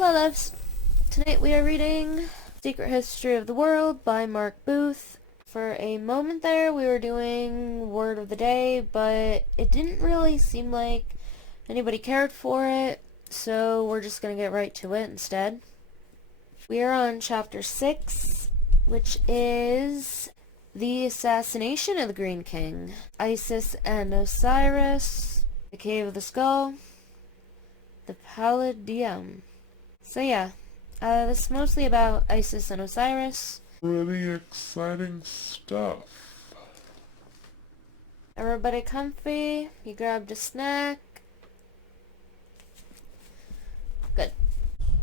Hello loves! Tonight we are reading Secret History of the World by Mark Booth. For a moment there we were doing Word of the Day, but it didn't really seem like anybody cared for it, so we're just going to get right to it instead. We are on Chapter 6, which is the Assassination of the Green King, Isis and Osiris, the Cave of the Skull, the Palladium. So yeah, this is mostly about Isis and Osiris. Pretty exciting stuff. Everybody comfy? You grabbed a snack? Good.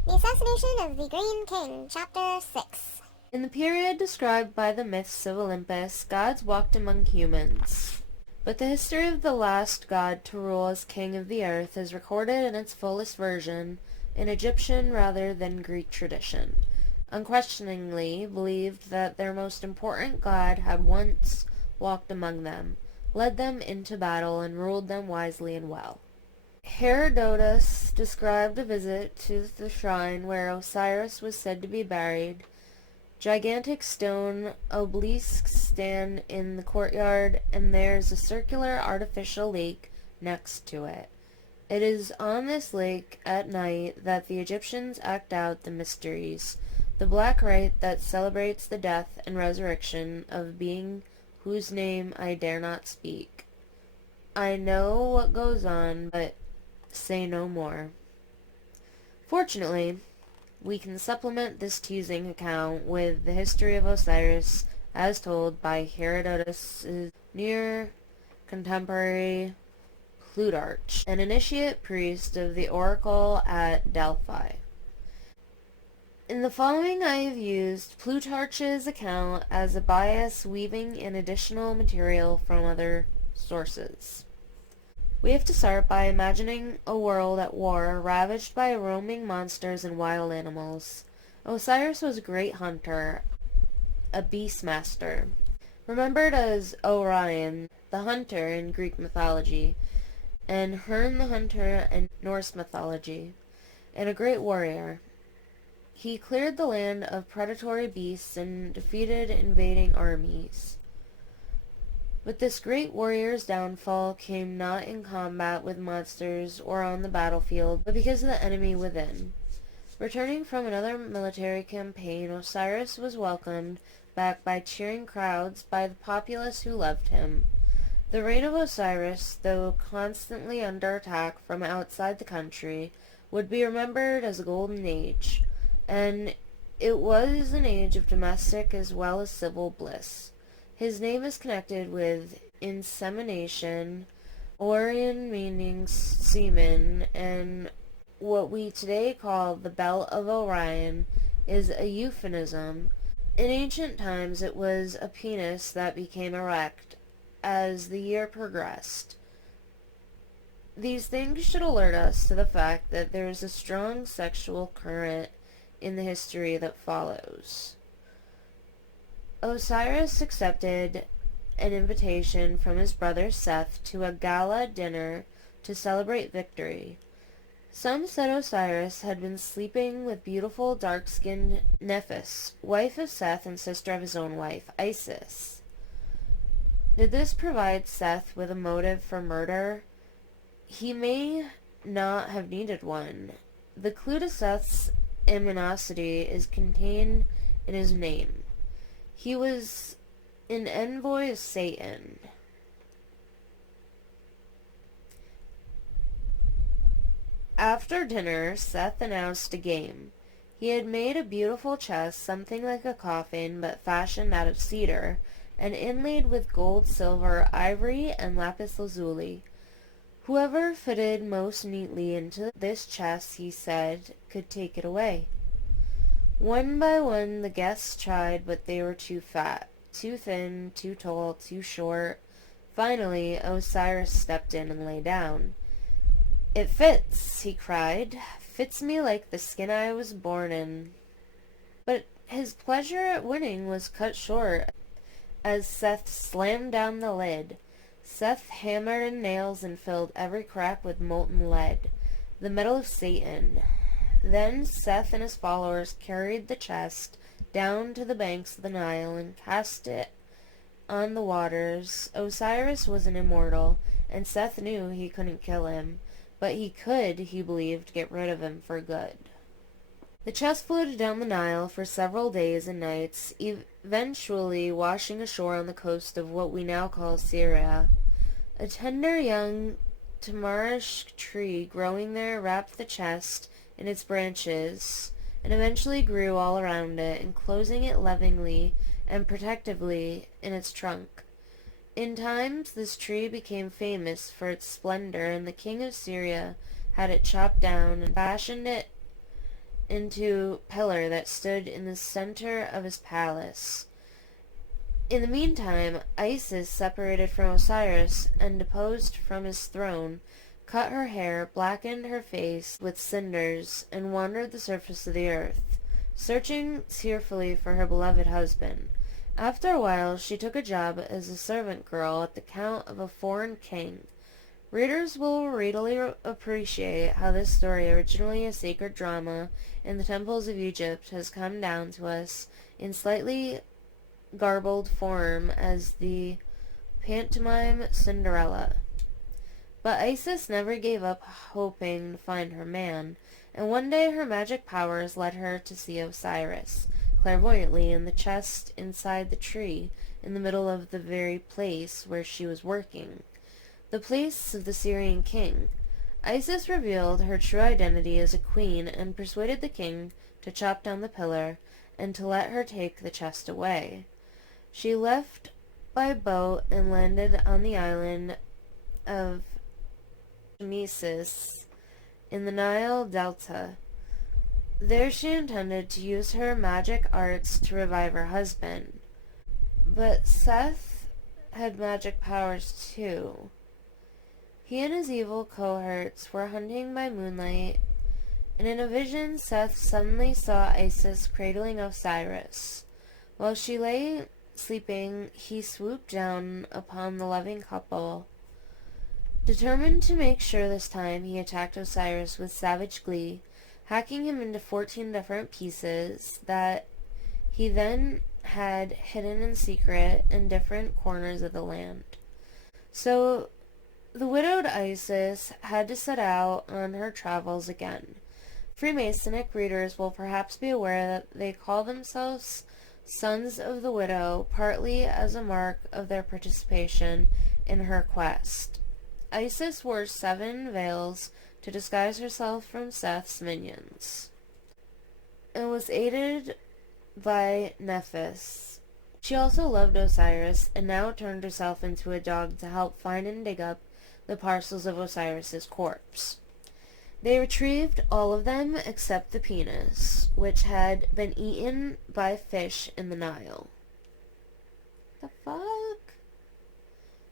The Assassination of the Green King, Chapter 6. In the period described by the myths of Olympus, gods walked among humans. But the history of the last god to rule as king of the earth is recorded in its fullest version in Egyptian rather than Greek tradition, unquestioningly believed that their most important god had once walked among them, led them into battle, and ruled them wisely and well. Herodotus described a visit to the shrine where Osiris was said to be buried. Gigantic stone obelisks stand in the courtyard, and there is a circular artificial lake next to it. It is on this lake at night that the Egyptians act out the mysteries, the black rite that celebrates the death and resurrection of a being whose name I dare not speak. I know what goes on, but say no more. Fortunately, we can supplement this teasing account with the history of Osiris as told by Herodotus' near contemporary Plutarch, an initiate priest of the oracle at Delphi. In the following I have used Plutarch's account as a bias, weaving in additional material from other sources. We have to start by imagining a world at war, ravaged by roaming monsters and wild animals. Osiris was a great hunter, a beastmaster, remembered as Orion, the hunter in Greek mythology, and Herne the hunter in Norse mythology, and a great warrior. He cleared the land of predatory beasts and defeated invading armies. But this great warrior's downfall came not in combat with monsters or on the battlefield, but because of the enemy within. Returning from another military campaign, Osiris was welcomed back by cheering crowds by the populace who loved him. The reign of Osiris, though constantly under attack from outside the country, would be remembered as a golden age, and it was an age of domestic as well as civil bliss. His name is connected with insemination, Orion meaning semen, and what we today call the Belt of Orion is a euphemism. In ancient times it was a penis that became erect as the year progressed. These things should alert us to the fact that there is a strong sexual current in the history that follows. Osiris accepted an invitation from his brother Seth to a gala dinner to celebrate victory. Some said Osiris had been sleeping with beautiful dark-skinned Nephthys, wife of Seth and sister of his own wife, Isis. Did this provide Seth with a motive for murder? He may not have needed one. The clue to Seth's animosity is contained in his name. He was an envoy of Satan. After dinner, Seth announced a game. He had made a beautiful chest, something like a coffin, but fashioned out of cedar, and inlaid with gold, silver, ivory, and lapis lazuli. Whoever fitted most neatly into this chest, he said, could take it away. One by one the guests tried, but they were too fat, too thin, too tall, too short. Finally, Osiris stepped in and lay down. "It fits," he cried. "Fits me like the skin I was born in." But his pleasure at winning was cut short as Seth slammed down the lid. Seth hammered in nails and filled every crack with molten lead, the metal of Satan. Then Seth and his followers carried the chest down to the banks of the Nile and cast it on the waters. Osiris was an immortal, and Seth knew he couldn't kill him, but he could, he believed, get rid of him for good. The chest floated down the Nile for several days and nights, eventually washing ashore on the coast of what we now call Syria. A tender young tamarisk tree growing there wrapped the chest in its branches, and eventually grew all around it, enclosing it lovingly and protectively in its trunk. In times, this tree became famous for its splendor, and the king of Syria had it chopped down and fashioned it into a pillar that stood in the center of his palace. In the meantime, Isis, separated from Osiris and deposed from his throne, cut her hair, blackened her face with cinders, and wandered the surface of the earth, searching tearfully for her beloved husband. After a while, she took a job as a servant girl at the court of a foreign king. Readers will readily appreciate how this story, originally a sacred drama in the temples of Egypt, has come down to us in slightly garbled form as the pantomime Cinderella. But Isis never gave up hoping to find her man, and one day her magic powers led her to see Osiris, clairvoyantly, in the chest inside the tree, in the middle of the very place where she was working, the place of the Syrian king. Isis revealed her true identity as a queen and persuaded the king to chop down the pillar and to let her take the chest away. She left by boat and landed on the island of Demystifying in the Nile Delta. There she intended to use her magic arts to revive her husband. But Seth had magic powers too. He and his evil cohorts were hunting by moonlight, and in a vision Seth suddenly saw Isis cradling Osiris. While she lay sleeping, he swooped down upon the loving couple. Determined to make sure this time, he attacked Osiris with savage glee, hacking him into 14 different pieces that he then had hidden in secret in different corners of the land. So the widowed Isis had to set out on her travels again. Freemasonic readers will perhaps be aware that they call themselves Sons of the Widow, partly as a mark of their participation in her quest. Isis wore 7 veils to disguise herself from Seth's minions, and was aided by Nephthys. She also loved Osiris, and now turned herself into a dog to help find and dig up the parcels of Osiris's corpse. They retrieved all of them except the penis, which had been eaten by fish in the Nile. The fuck?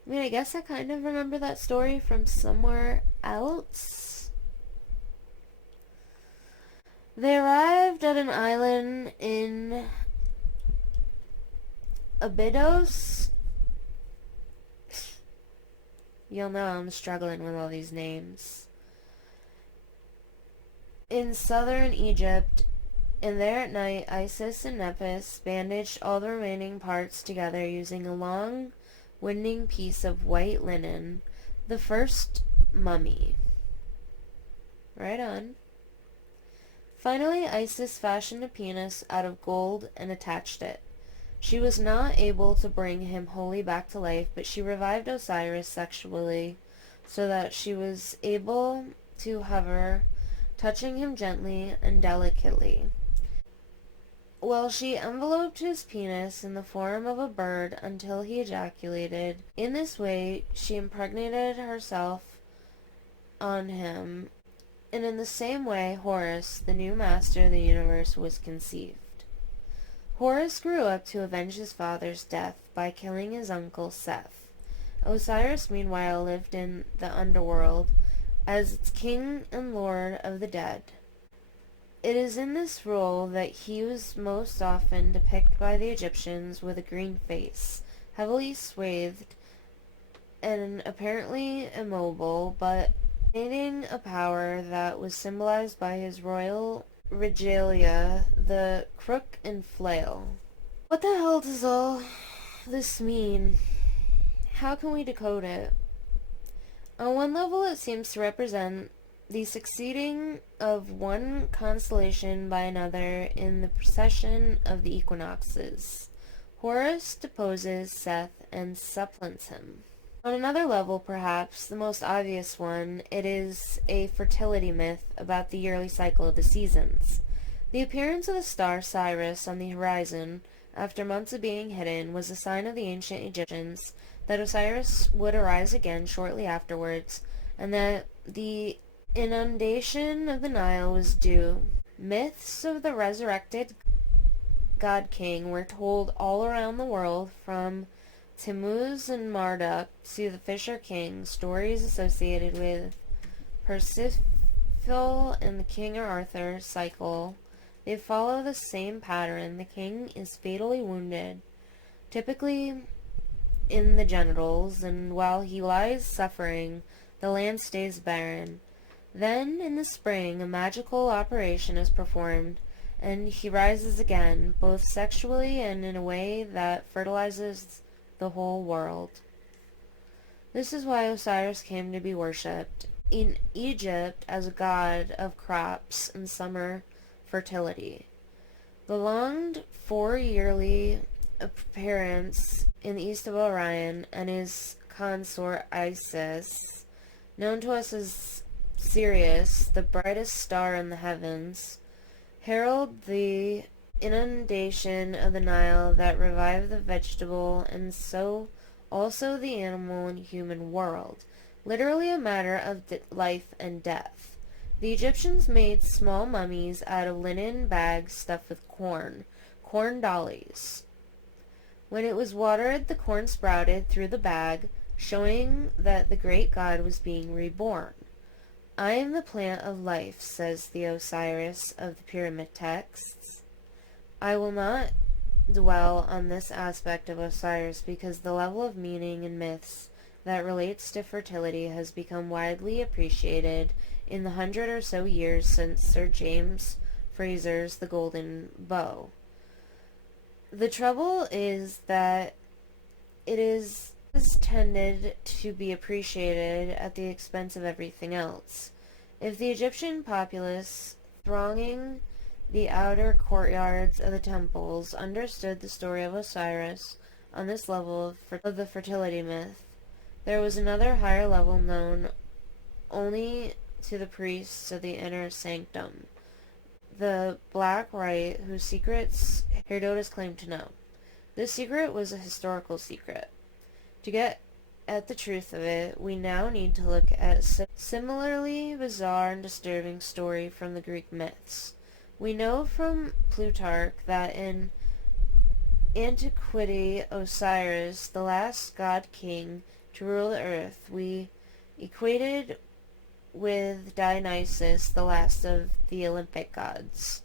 I mean, I guess I kind of remember that story from somewhere else. They arrived at an island in Abydos. You'll know I'm struggling with all these names. In southern Egypt, and there at night Isis and Nephthys bandaged all the remaining parts together using a long, winding piece of white linen, the first mummy. Right on. Finally, Isis fashioned a penis out of gold and attached it. She was not able to bring him wholly back to life, but she revived Osiris sexually so that she was able to hover, touching him gently and delicately. Well, she enveloped his penis in the form of a bird until he ejaculated. In this way, she impregnated herself on him, and in the same way, Horus, the new master of the universe, was conceived. Horus grew up to avenge his father's death by killing his uncle Seth. Osiris, meanwhile, lived in the underworld as its king and lord of the dead. It is in this role that he was most often depicted by the Egyptians with a green face, heavily swathed and apparently immobile, but creating a power that was symbolized by his royal regalia, the crook and flail. What the hell does all this mean? How can we decode it? On one level, it seems to represent the succeeding of one constellation by another in the precession of the equinoxes. Horus deposes Seth and supplants him. On another level, perhaps the most obvious one, it is a fertility myth about the yearly cycle of the seasons. The appearance of the star Sirius on the horizon, after months of being hidden, was a sign of the ancient Egyptians that Osiris would arise again shortly afterwards, and that the inundation of the Nile was due. Myths of the resurrected god king were told all around the world, from Tammuz and Marduk to the Fisher King. Stories associated with Persephone and the King Arthur cycle. They follow the same pattern. The king is fatally wounded, typically in the genitals, and while he lies suffering, the land stays barren. Then, in the spring, a magical operation is performed, and he rises again, both sexually and in a way that fertilizes the whole world. This is why Osiris came to be worshipped in Egypt as a god of crops and summer fertility. The longed-for yearly appearance in the east of Orion and his consort Isis, known to us as Sirius, the brightest star in the heavens, herald the inundation of the Nile that revived the vegetable and so also the animal and human world, literally a matter of life and death. The Egyptians made small mummies out of linen bags stuffed with corn dollies. When it was watered, the corn sprouted through the bag, showing that the great god was being reborn. I am the plant of life, says the Osiris of the pyramid texts. I will not dwell on this aspect of Osiris because the level of meaning in myths that relates to fertility has become widely appreciated in the 100 or so years since Sir James Fraser's The Golden Bough. The trouble is that it is tended to be appreciated at the expense of everything else. If the Egyptian populace thronging the outer courtyards of the temples understood the story of Osiris on this level of the fertility myth, there was another higher level known only to the priests of the inner sanctum, the Black Rite, whose secrets Herodotus claimed to know. This secret was a historical secret. To get at the truth of it, we now need to look at a similarly bizarre and disturbing story from the Greek myths. We know from Plutarch that in antiquity Osiris, the last god-king to rule the earth, we equated with Dionysus, the last of the Olympic gods.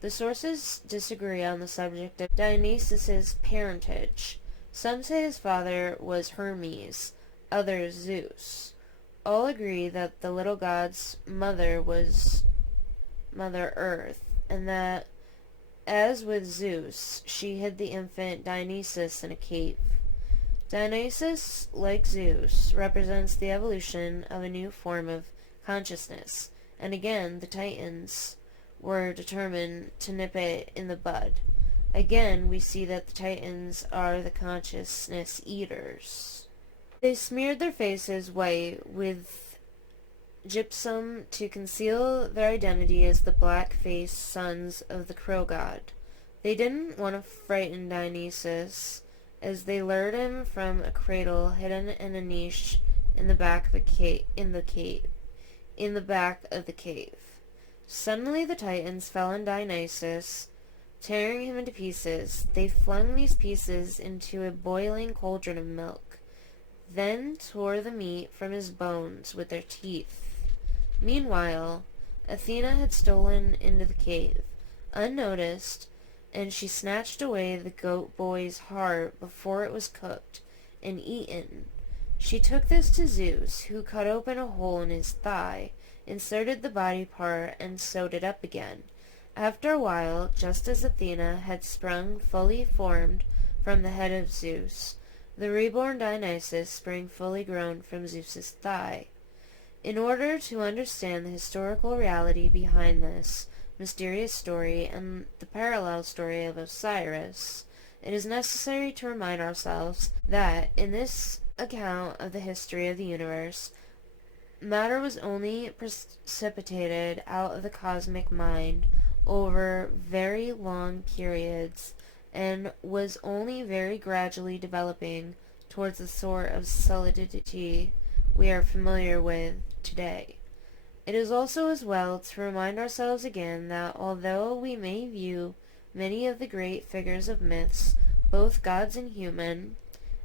The sources disagree on the subject of Dionysus's parentage. Some say his father was Hermes, others Zeus. All agree that the little god's mother was Mother Earth, and that, as with Zeus, she hid the infant Dionysus in a cave. Dionysus, like Zeus, represents the evolution of a new form of consciousness, and again the Titans were determined to nip it in the bud. Again, we see that the Titans are the consciousness eaters. They smeared their faces white with gypsum to conceal their identity as the black-faced sons of the crow god. They didn't want to frighten Dionysus, as they lured him from a cradle hidden in a niche in the back of the cave. Suddenly the Titans fell on Dionysus, tearing him into pieces. They flung these pieces into a boiling cauldron of milk, then tore the meat from his bones with their teeth. Meanwhile, Athena had stolen into the cave, unnoticed, and she snatched away the goat boy's heart before it was cooked and eaten. She took this to Zeus, who cut open a hole in his thigh, inserted the body part, and sewed it up again. After a while, just as Athena had sprung fully formed from the head of Zeus, the reborn Dionysus sprang fully grown from Zeus's thigh. In order to understand the historical reality behind this mysterious story and the parallel story of Osiris, it is necessary to remind ourselves that in this account of the history of the universe, matter was only precipitated out of the cosmic mind over very long periods and was only very gradually developing towards the sort of solidity we are familiar with today. It is also as well to remind ourselves again that although we may view many of the great figures of myths, both gods and human,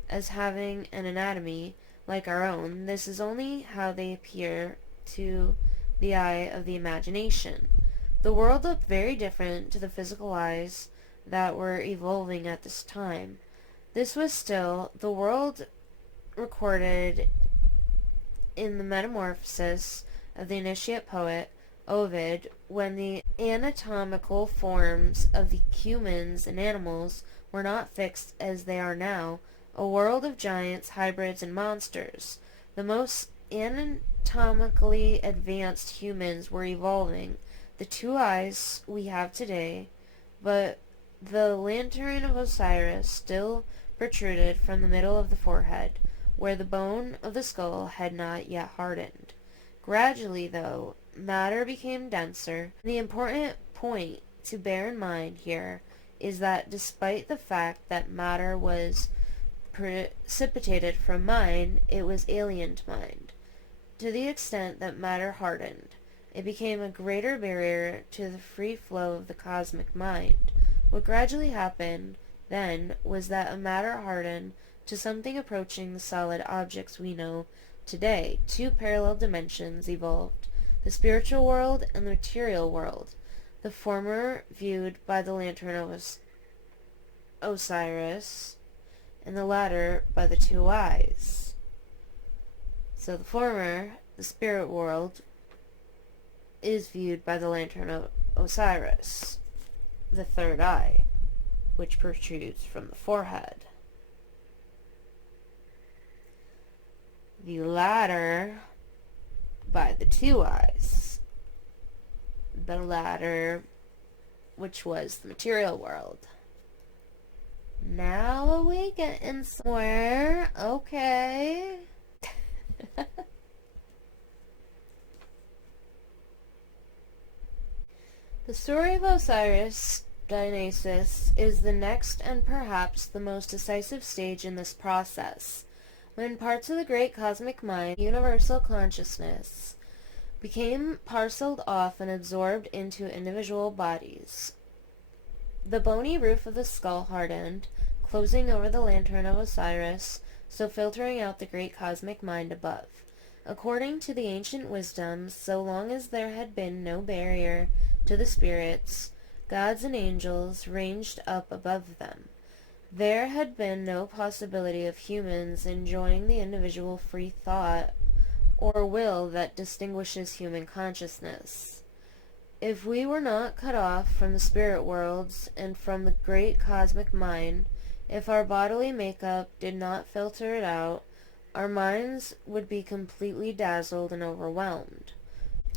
as having an anatomy like our own, this is only how they appear to the eye of the imagination. The world looked very different to the physical eyes that were evolving at this time. This was still the world recorded in the Metamorphosis of the initiate poet Ovid, when the anatomical forms of the humans and animals were not fixed as they are now, a world of giants, hybrids, and monsters. The most anatomically advanced humans were evolving. The two eyes we have today, but the lantern of Osiris still protruded from the middle of the forehead, where the bone of the skull had not yet hardened. Gradually, though, matter became denser. The important point to bear in mind here is that despite the fact that matter was precipitated from mind, it was alien to mind. To the extent that matter hardened, it became a greater barrier to the free flow of the cosmic mind. What gradually happened then was that matter hardened to something approaching the solid objects we know today. Two parallel dimensions evolved, the spiritual world and the material world, the former viewed by the lantern of Osiris, and the latter by the two eyes. So the former, the spirit world, is viewed by the lantern of Osiris, the third eye, which protrudes from the forehead. The latter by the two eyes. The latter, which was the material world. Now we getting somewhere. Okay. The story of Osiris, Dionysus, is the next and perhaps the most decisive stage in this process, when parts of the great cosmic mind, universal consciousness, became parceled off and absorbed into individual bodies. The bony roof of the skull hardened, closing over the lantern of Osiris, so filtering out the great cosmic mind above. According to the ancient wisdom, so long as there had been no barrier to the spirits, gods and angels ranged up above them, there had been no possibility of humans enjoying the individual free thought or will that distinguishes human consciousness. If we were not cut off from the spirit worlds and from the great cosmic mind, if our bodily makeup did not filter it out, our minds would be completely dazzled and overwhelmed.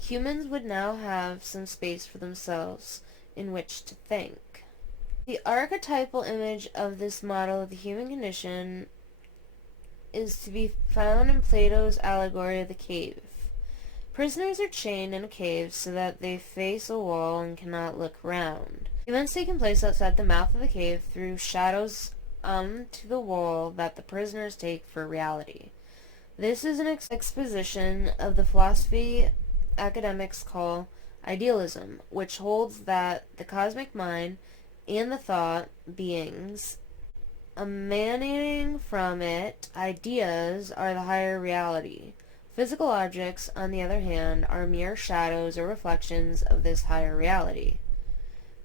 Humans would now have some space for themselves in which to think. The archetypal image of this model of the human condition is to be found in Plato's allegory of the cave. Prisoners are chained in a cave so that they face a wall and cannot look around. Events taking place outside the mouth of the cave throw shadows onto the wall that the prisoners take for reality. This is an exposition of the philosophy academics call idealism, which holds that the cosmic mind and the thought beings emanating from it, ideas, are the higher reality. Physical objects, on the other hand, are mere shadows or reflections of this higher reality.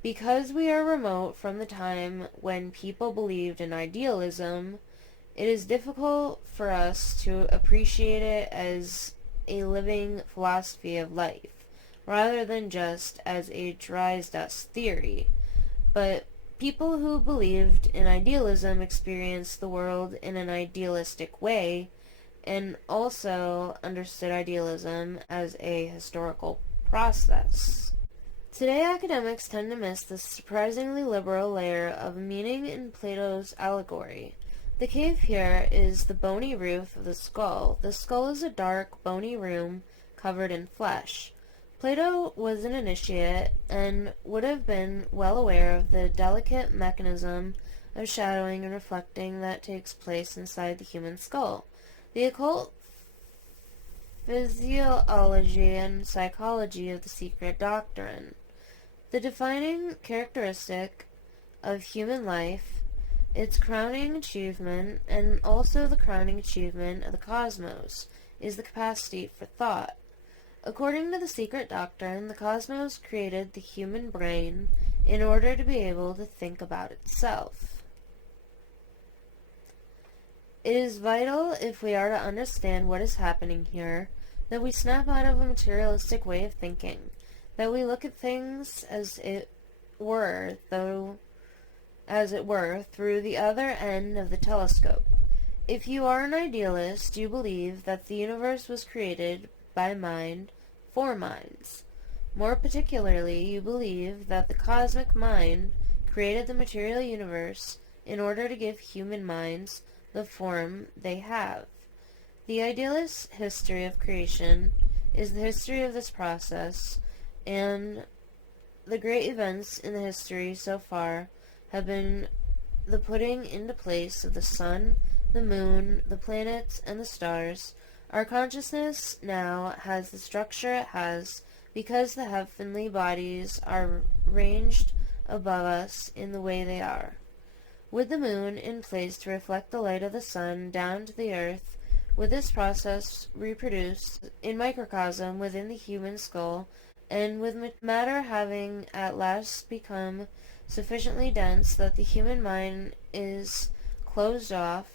Because we are remote from the time when people believed in idealism, It is difficult for us to appreciate it as a living philosophy of life, rather than just as a dry-as-dust theory. But people who believed in idealism experienced the world in an idealistic way, and also understood idealism as a historical process. Today, academics tend to miss the surprisingly liberal layer of meaning in Plato's allegory. The cave here is the bony roof of the skull. The skull is a dark, bony room covered in flesh. Plato was an initiate and would have been well aware of the delicate mechanism of shadowing and reflecting that takes place inside the human skull. The occult physiology and psychology of the secret doctrine. The defining characteristic of human life, its crowning achievement, and also the crowning achievement of the cosmos, is the capacity for thought. According to the secret doctrine, the cosmos created the human brain in order to be able to think about itself. It is vital, if we are to understand what is happening here, that we snap out of a materialistic way of thinking, that we look at things as it were through the other end of the telescope. If you are an idealist, you believe that the universe was created by mind for minds. More particularly, you believe that the cosmic mind created the material universe in order to give human minds the form they have. The idealist history of creation is the history of this process, and the great events in the history so far have been the putting into place of the sun, the moon, the planets, and the stars. Our consciousness now has the structure it has because the heavenly bodies are ranged above us in the way they are. With the moon in place to reflect the light of the sun down to the earth, with this process reproduced in microcosm within the human skull, and with matter having at last become sufficiently dense that the human mind is closed off,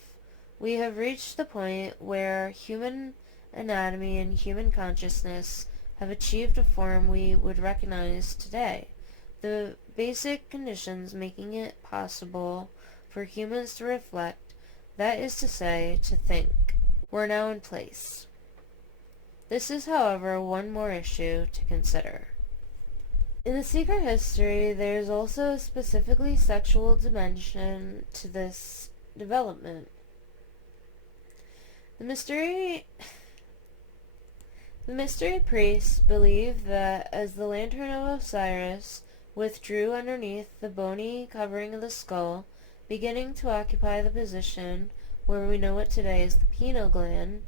we have reached the point where human anatomy and human consciousness have achieved a form we would recognize today. The basic conditions making it possible for humans to reflect, that is to say, to think, were now in place. This is, however, one more issue to consider. In the secret history, there is also a specifically sexual dimension to this development. The mystery priests believe that as the lantern of Osiris withdrew underneath the bony covering of the skull, beginning to occupy the position where we know it today as the pineal gland,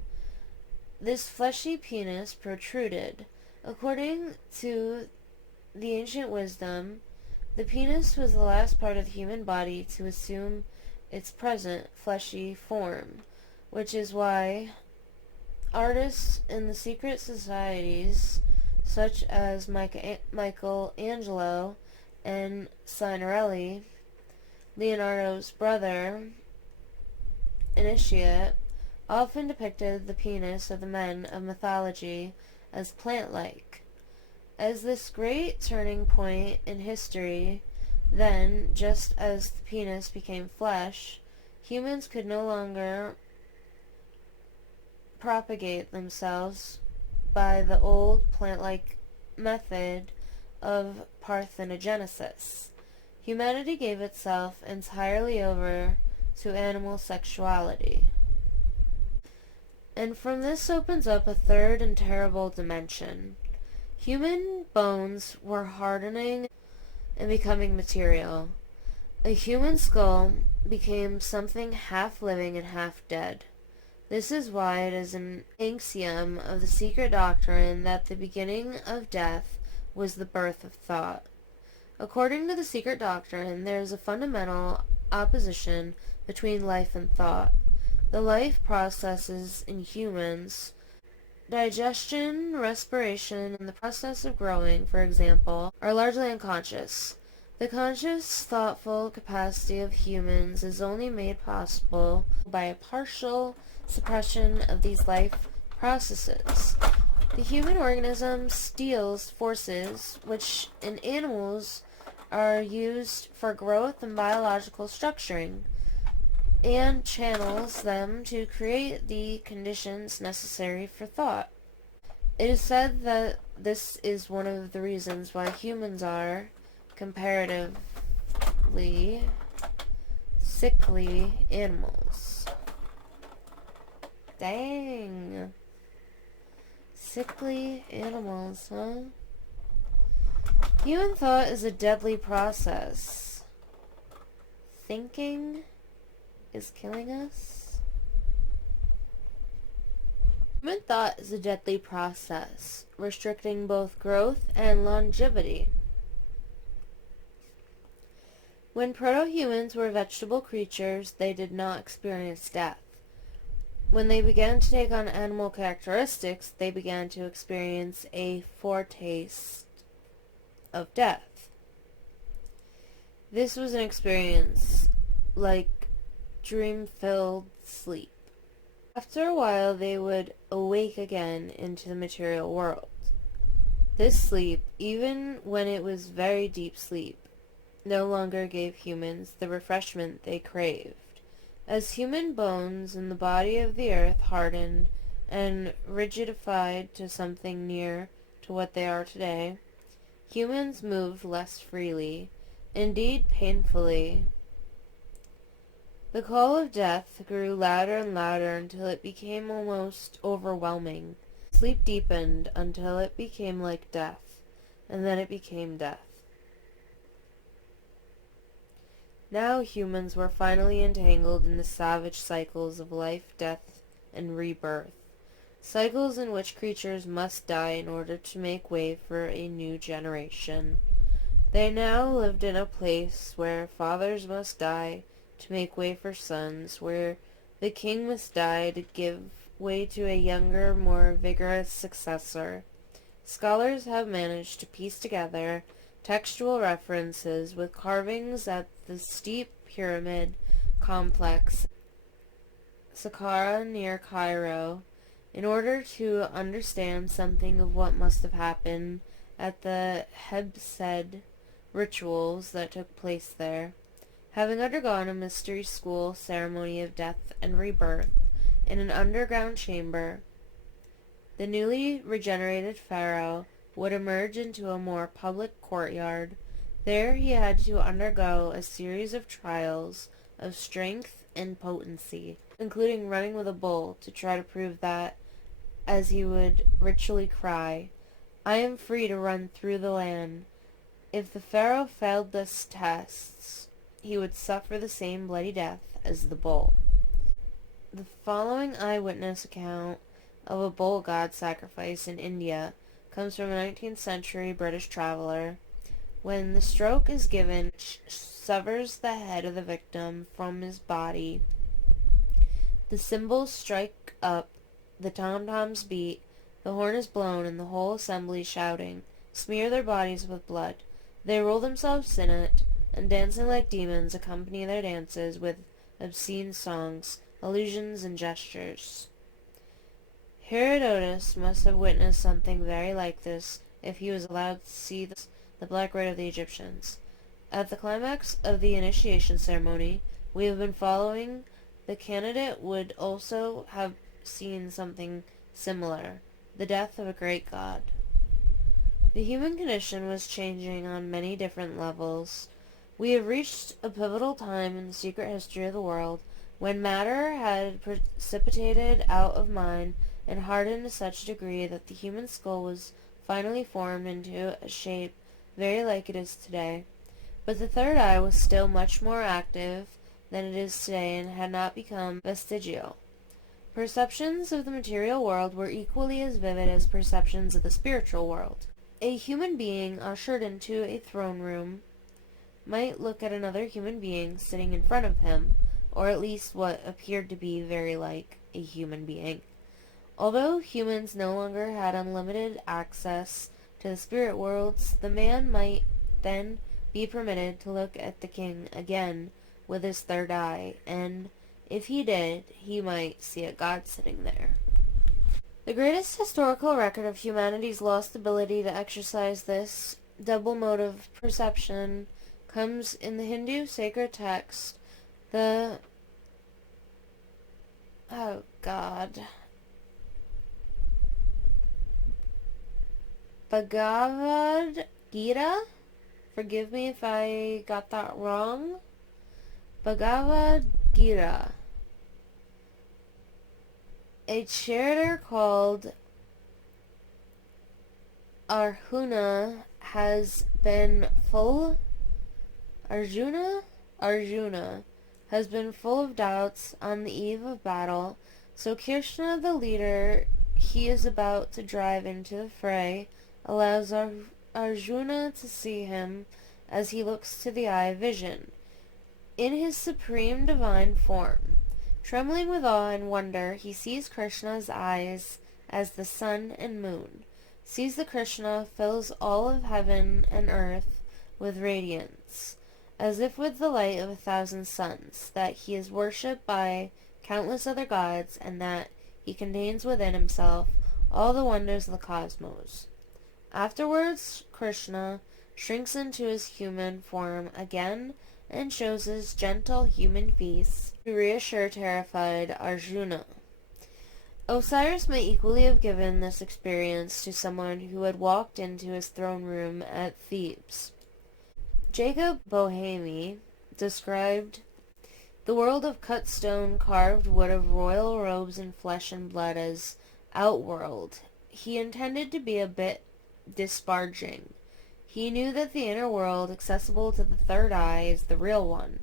this fleshy penis protruded. According to the ancient wisdom, the penis was the last part of the human body to assume its present fleshy form, which is why artists in the secret societies, such as Michelangelo and Signorelli, Leonardo's brother, initiate, often depicted the penis of the men of mythology as plant-like. As this great turning point in history, then, just as the penis became flesh, humans could no longer propagate themselves by the old plant-like method of parthenogenesis. Humanity gave itself entirely over to animal sexuality. And from this opens up a third and terrible dimension. Human bones were hardening and becoming material. A human skull became something half living and half dead. This is why it is an axiom of the secret doctrine that the beginning of death was the birth of thought. According to the secret doctrine, there is a fundamental opposition between life and thought. The life processes in humans, digestion, respiration, and the process of growing, for example, are largely unconscious. The conscious, thoughtful capacity of humans is only made possible by a partial suppression of these life processes. The human organism steals forces which in animals are used for growth and biological structuring, and channels them to create the conditions necessary for thought. It is said that this is one of the reasons why humans are, comparatively, sickly animals. Dang. Sickly animals, huh? Human thought is a deadly process. Thinking is killing us. Human thought is a deadly process, restricting both growth and longevity. When proto-humans were vegetable creatures, they did not experience death. When they began to take on animal characteristics, they began to experience a foretaste of death. This was an experience like dream-filled sleep. After a while, they would awake again into the material world. This sleep, even when it was very deep sleep, no longer gave humans the refreshment they craved. As human bones in the body of the earth hardened and rigidified to something near to what they are today, humans moved less freely, indeed painfully. The call of death grew louder and louder until it became almost overwhelming. Sleep deepened until it became like death, and then it became death. Now humans were finally entangled in the savage cycles of life, death, and rebirth. Cycles in which creatures must die in order to make way for a new generation. They now lived in a place where fathers must die to make way for sons, where the king must die to give way to a younger, more vigorous successor. Scholars have managed to piece together textual references with carvings at the steep pyramid complex Saqqara near Cairo in order to understand something of what must have happened at the Hebsed rituals that took place there. Having undergone a mystery school ceremony of death and rebirth in an underground chamber, the newly regenerated pharaoh would emerge into a more public courtyard. There he had to undergo a series of trials of strength and potency, including running with a bull to try to prove that, as he would ritually cry, "I am free to run through the land." If the pharaoh failed this test, he would suffer the same bloody death as the bull. The following eyewitness account of a bull god sacrifice in India comes from a 19th century British traveler. When the stroke is given, which severs the head of the victim from his body, the cymbals strike up, the tom-toms beat, the horn is blown, and the whole assembly, shouting, smear their bodies with blood. They roll themselves in it, and dancing like demons accompany their dances with obscene songs, allusions, and gestures. Herodotus must have witnessed something very like this if he was allowed to see the black rite of the Egyptians. At the climax of the initiation ceremony we have been following, the candidate would also have seen something similar, the death of a great god. The human condition was changing on many different levels. We have reached a pivotal time in the secret history of the world when matter had precipitated out of mind and hardened to such a degree that the human skull was finally formed into a shape very like it is today. But the third eye was still much more active than it is today and had not become vestigial. Perceptions of the material world were equally as vivid as perceptions of the spiritual world. A human being ushered into a throne room might look at another human being sitting in front of him, or at least what appeared to be very like a human being. Although humans no longer had unlimited access to the spirit worlds, the man might then be permitted to look at the king again with his third eye, and if he did, he might see a god sitting there. The greatest historical record of humanity's lost ability to exercise this double mode of perception comes in the Hindu sacred text, the Bhagavad Gita. Forgive me if I got that wrong. Bhagavad Gita. A charioteer called Arjuna has been full of doubts on the eve of battle, so Krishna, the leader he is about to drive into the fray, allows Arjuna to see him as he looks to the eye of vision, in his supreme divine form. Trembling with awe and wonder, he sees Krishna's eyes as the sun and moon, sees that Krishna fills all of heaven and earth with radiance, as if with the light of 1,000 suns, that he is worshipped by countless other gods, and that he contains within himself all the wonders of the cosmos. Afterwards, Krishna shrinks into his human form again and shows his gentle human face to reassure terrified Arjuna. Osiris may equally have given this experience to someone who had walked into his throne room at Thebes. Jacob Bohemy described the world of cut stone, carved wood of royal robes and flesh and blood as outworld. He intended to be a bit disparaging. He knew that the inner world, accessible to the third eye, is the real one.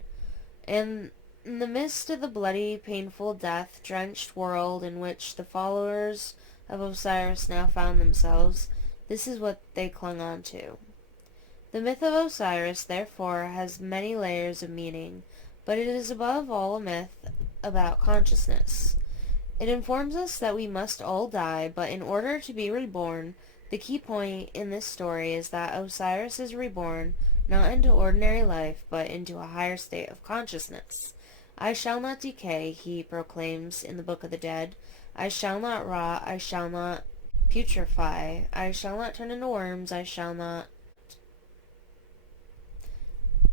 And in the midst of the bloody, painful, death-drenched world in which the followers of Osiris now found themselves, this is what they clung on to. The myth of Osiris, therefore, has many layers of meaning, but it is above all a myth about consciousness. It informs us that we must all die, but in order to be reborn, the key point in this story is that Osiris is reborn not into ordinary life, but into a higher state of consciousness. I shall not decay, he proclaims in the Book of the Dead. I shall not rot, I shall not putrefy, I shall not turn into worms, I shall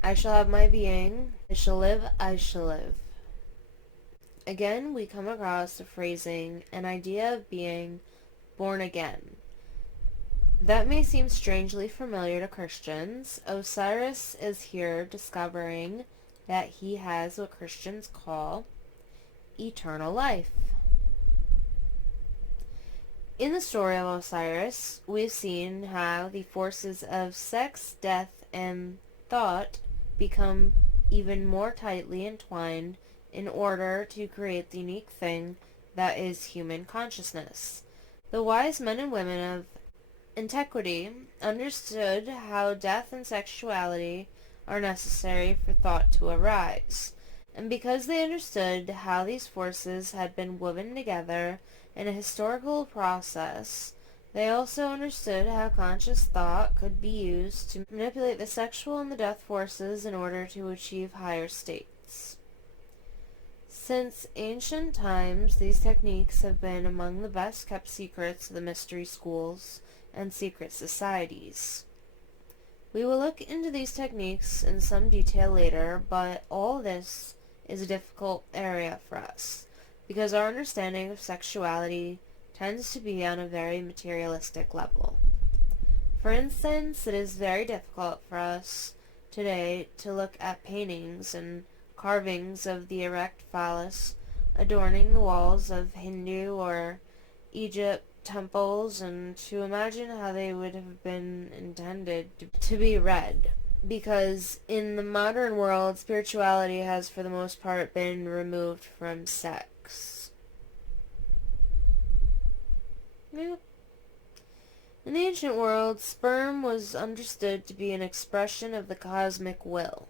have my being, I shall live, I shall live. Again, we come across the phrasing, an idea of being born again. That may seem strangely familiar to Christians. Osiris is here discovering that he has what Christians call eternal life. In the story of Osiris, we've seen how the forces of sex, death, and thought become even more tightly entwined in order to create the unique thing that is human consciousness. The wise men and women of antiquity understood how death and sexuality are necessary for thought to arise, and because they understood how these forces had been woven together in a historical process, they also understood how conscious thought could be used to manipulate the sexual and the death forces in order to achieve higher states. Since ancient times, these techniques have been among the best-kept secrets of the mystery schools and secret societies. We will look into these techniques in some detail later, but all this is a difficult area for us, because our understanding of sexuality tends to be on a very materialistic level. For instance, it is very difficult for us today to look at paintings and carvings of the erect phallus adorning the walls of Hindu or Egypt temples and to imagine how they would have been intended to be read, because in the modern world, spirituality has for the most part been removed from sex. Yeah. In the ancient world, sperm was understood to be an expression of the cosmic will,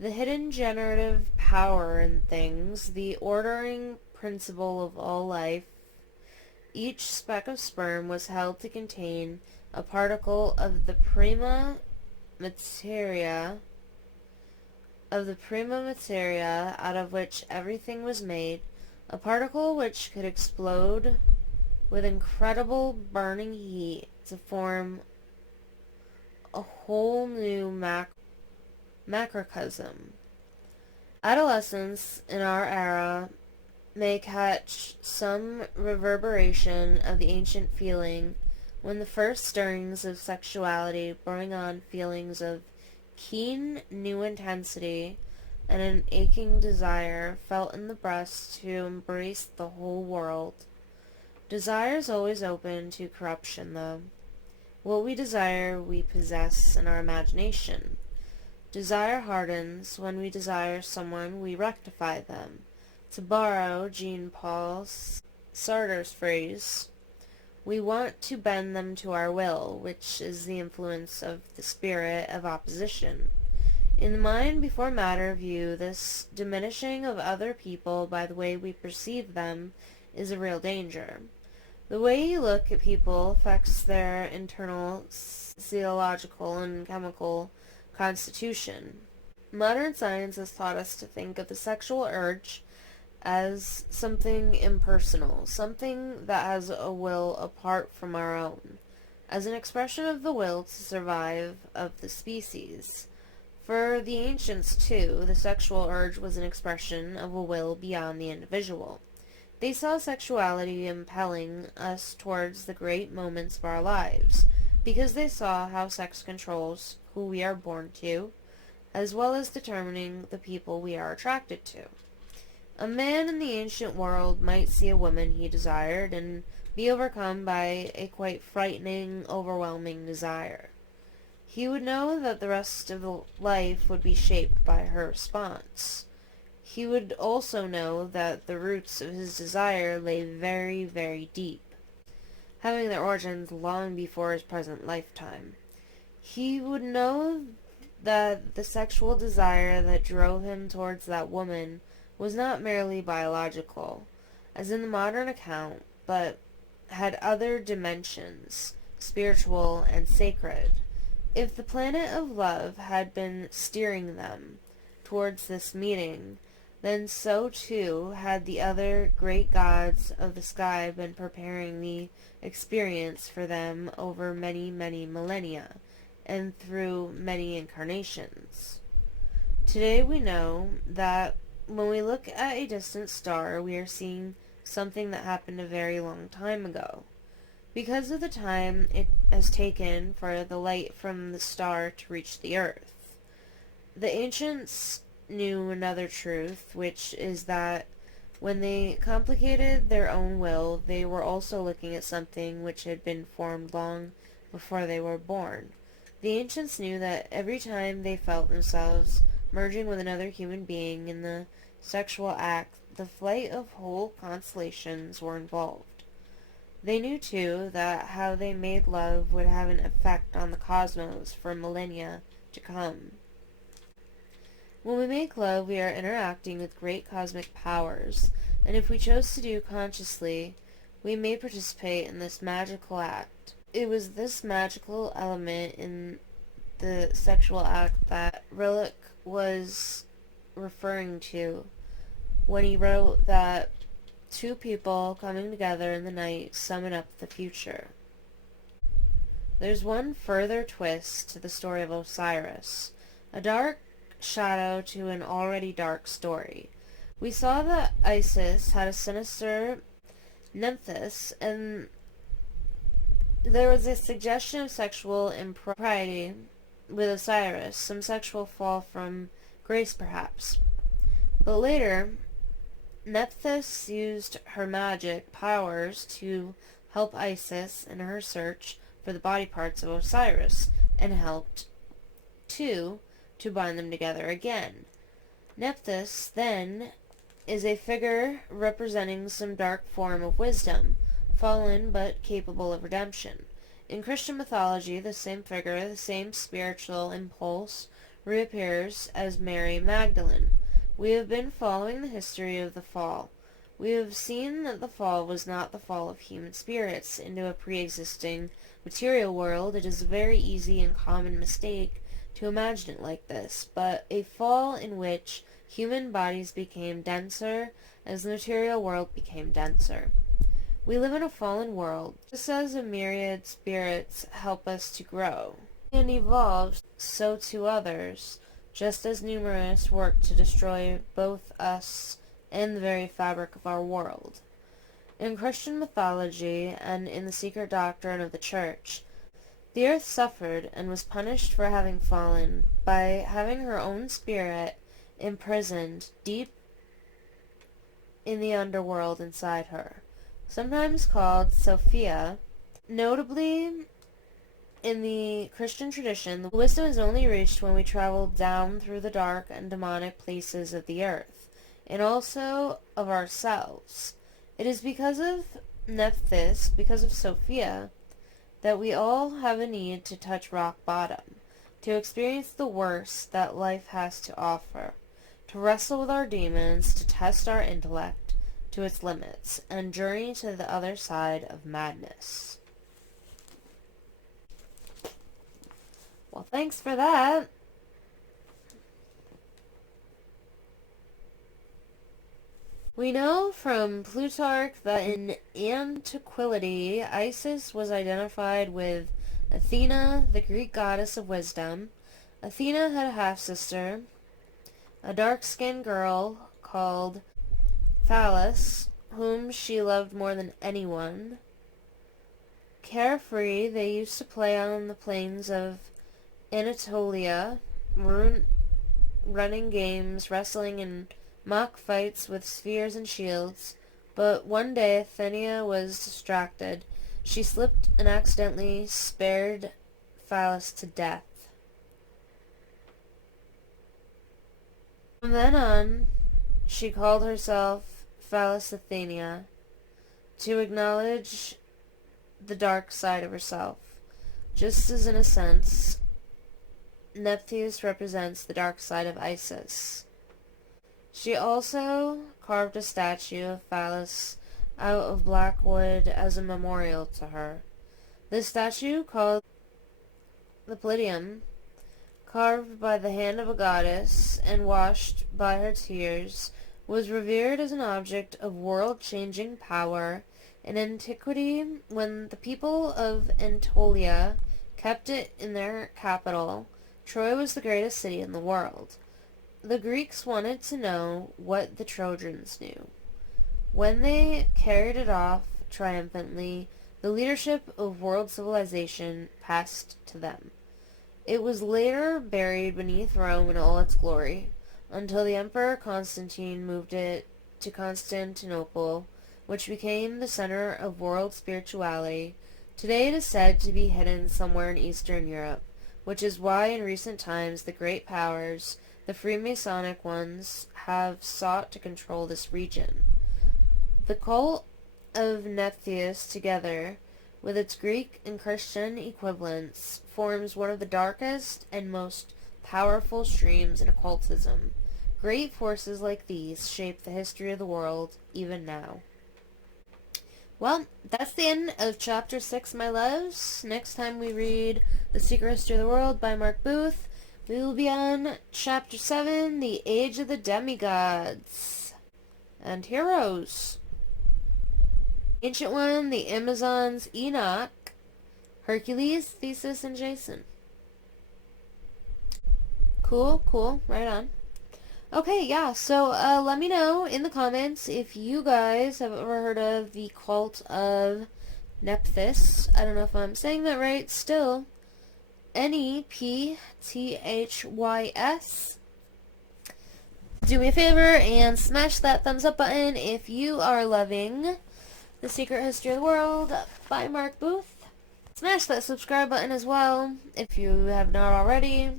the hidden generative power in things, the ordering principle of all life. Each speck of sperm was held to contain a particle of the prima materia, of the prima materia out of which everything was made, a particle which could explode with incredible burning heat to form a whole new macrocosm. Adolescence in our era may catch some reverberation of the ancient feeling when the first stirrings of sexuality bring on feelings of keen new intensity and an aching desire felt in the breast to embrace the whole world. Desire is always open to corruption, though. What we desire we possess in our imagination. Desire hardens. When we desire someone, we rectify them. To borrow Jean-Paul Sartre's phrase, we want to bend them to our will, which is the influence of the spirit of opposition. In the mind before matter view, this diminishing of other people by the way we perceive them is a real danger. The way you look at people affects their internal physiological and chemical constitution. Modern science has taught us to think of the sexual urge as something impersonal, something that has a will apart from our own, as an expression of the will to survive of the species. For the ancients, too, the sexual urge was an expression of a will beyond the individual. They saw sexuality impelling us towards the great moments of our lives, because they saw how sex controls who we are born to, as well as determining the people we are attracted to. A man in the ancient world might see a woman he desired and be overcome by a quite frightening, overwhelming desire. He would know that the rest of life would be shaped by her response. He would also know that the roots of his desire lay very, very deep, having their origins long before his present lifetime. He would know that the sexual desire that drove him towards that woman was not merely biological, as in the modern account, but had other dimensions, spiritual and sacred. If the planet of love had been steering them towards this meeting, then so too had the other great gods of the sky been preparing the experience for them over many, many millennia, and through many incarnations. Today we know that when we look at a distant star, we are seeing something that happened a very long time ago, because of the time it has taken for the light from the star to reach the earth. The ancients knew another truth, which is that when they complicated their own will, they were also looking at something which had been formed long before they were born. The ancients knew that every time they felt themselves merging with another human being in the sexual act, the flight of whole constellations were involved. They knew, too, that how they made love would have an effect on the cosmos for millennia to come. When we make love, we are interacting with great cosmic powers, and if we chose to do consciously, we may participate in this magical act. It was this magical element in the sexual act that Rilke was referring to when he wrote that two people coming together in the night summon up the future. There's one further twist to the story of Osiris, a dark shadow to an already dark story. We saw that Isis had a sinister Nephthys, and there was a suggestion of sexual impropriety with Osiris, some sexual fall from grace perhaps. But later, Nephthys used her magic powers to help Isis in her search for the body parts of Osiris, and helped, too, to bind them together again. Nephthys, then, is a figure representing some dark form of wisdom, fallen but capable of redemption. In Christian mythology, the same figure, the same spiritual impulse, reappears as Mary Magdalene. We have been following the history of the fall. We have seen that the fall was not the fall of human spirits into a pre-existing material world. It is a very easy and common mistake to imagine it like this, but a fall in which human bodies became denser as the material world became denser. We live in a fallen world, just as a myriad spirits help us to grow and evolve, so too others, just as numerous work to destroy both us and the very fabric of our world. In Christian mythology and in the secret doctrine of the Church, the earth suffered and was punished for having fallen by having her own spirit imprisoned deep in the underworld inside her, sometimes called Sophia. Notably, in the Christian tradition, the wisdom is only reached when we travel down through the dark and demonic places of the earth, and also of ourselves. It is because of Nephthys, because of Sophia, that we all have a need to touch rock bottom, to experience the worst that life has to offer, to wrestle with our demons, to test our intellect to its limits, and journey to the other side of madness. Well, thanks for that. We know from Plutarch that in antiquity, Isis was identified with Athena, the Greek goddess of wisdom. Athena had a half-sister, a dark-skinned girl called Phallus, whom she loved more than anyone. Carefree, they used to play on the plains of Anatolia, running games, wrestling, and mock fights with spears and shields. But one day Athena was distracted. She slipped and accidentally spared Phallus to death. From then on, she called herself Phallus Athenia, to acknowledge the dark side of herself, just as in a sense Nephthys represents the dark side of Isis. She also carved a statue of Phallus out of black wood as a memorial to her. This statue, called the Palladium, carved by the hand of a goddess and washed by her tears, was revered as an object of world-changing power in antiquity when the people of Anatolia kept it in their capital. Troy was the greatest city in the world. The Greeks wanted to know what the Trojans knew. When they carried it off triumphantly, the leadership of world civilization passed to them. It was later buried beneath Rome in all its glory, until the Emperor Constantine moved it to Constantinople, which became the center of world spirituality. Today it is said to be hidden somewhere in Eastern Europe, which is why in recent times the great powers, the Freemasonic ones, have sought to control this region. The cult of Nephthys, together with its Greek and Christian equivalents, forms one of the darkest and most powerful streams in occultism. Great forces like these shape the history of the world, even now. Well, that's the end of Chapter 6, my loves. Next time we read The Secret History of the World by Mark Booth, we will be on Chapter 7, The Age of the Demigods and Heroes. Ancient One, the Amazons, Enoch, Hercules, Theseus, and Jason. Cool, right on. Okay, yeah, so let me know in the comments if you guys have ever heard of the cult of Nephthys. I don't know if I'm saying that right. Still, Nephthys. Do me a favor and smash that thumbs up button if you are loving The Secret History of the World by Mark Booth. Smash that subscribe button as well if you have not already.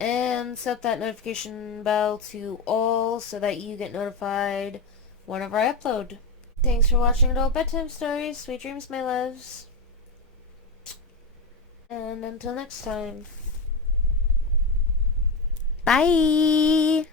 And set that notification bell to all so that you get notified whenever I upload. Thanks for watching Adult Bedtime Stories. Sweet dreams, my loves. And until next time. Bye!